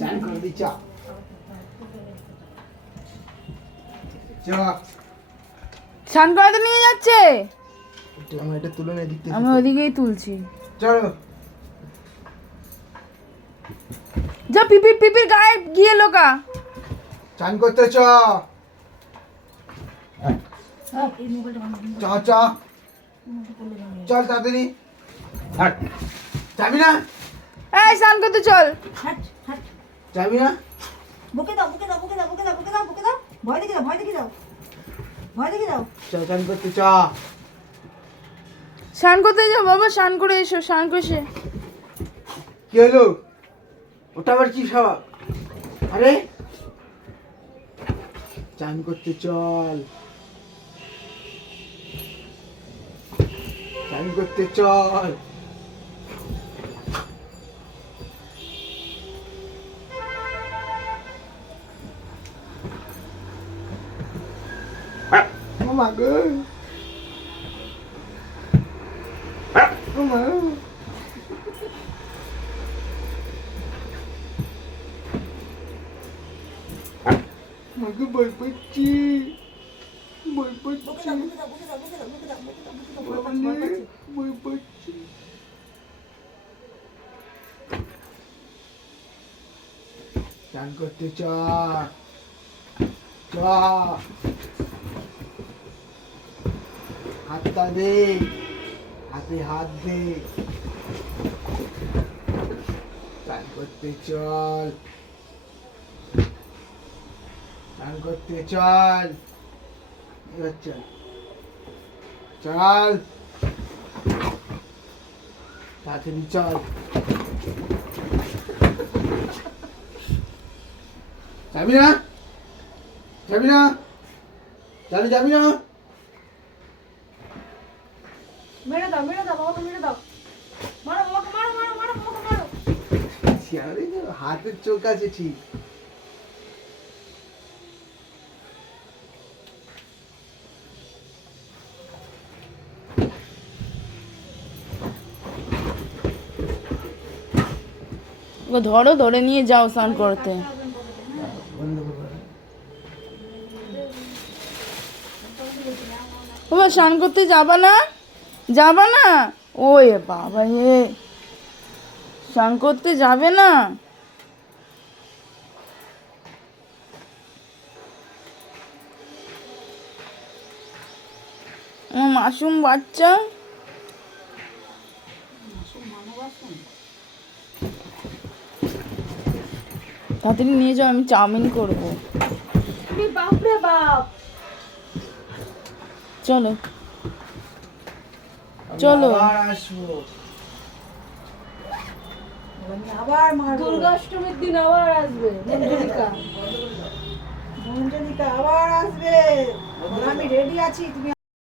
চান করে দি চা স্নান করাতে নিয়ে যাচ্ছে। আমি এটা তুলে নিয়ে দিতে আমি ওদিকেই তুলছি। চলো যা পিপির গায়ে গিয়ে লোকা চান করতে চ চল তাড়াতাড়ি যাবি না? এই স্নান করতে চল। যাবি না? বুকে দাও ভয় দেখে দাও চল চান করতে চ। স্নান করতে যাও বাবা, স্নান করে এসো, স্নান করে এসে। কি হলো? ওটা আবার কি স্বভাব? আরে চান করতে চল, চান করতে চল। মা গো মা মাকে বই পড়ছি বই পড়ছি বই পড়ছি। চান করতে চ চ, হাতটা দে, হাতে হাত দে, চান করতে চল, চান করতে চল, এবার চল চল তাড়াতাড়ি চল। যাবি না? যাবি না? যাবি না? মেরে দাও বাবাকে মেরে দাও মারো বাবাকে মারো হাতের চোখ আছে ঠিক। ধরো, ধরে নিয়ে যাও স্নান করতে। বাবা স্নান করতে যাবা না? যাবা না? ওই বাবা এ স্নান করতে যাবে না? মাসুম বাচ্চা। তাড়াতাড়ি নিয়ে যাও, আমি চাউমিন করবো। বাপরে বাপ চলো চলো আসবো আবার মারবো। দুর্গাষ্টমীর দিন আবার আসবে মঞ্জলিকা আবার আসবে। আমি রেডি আছি, তুমি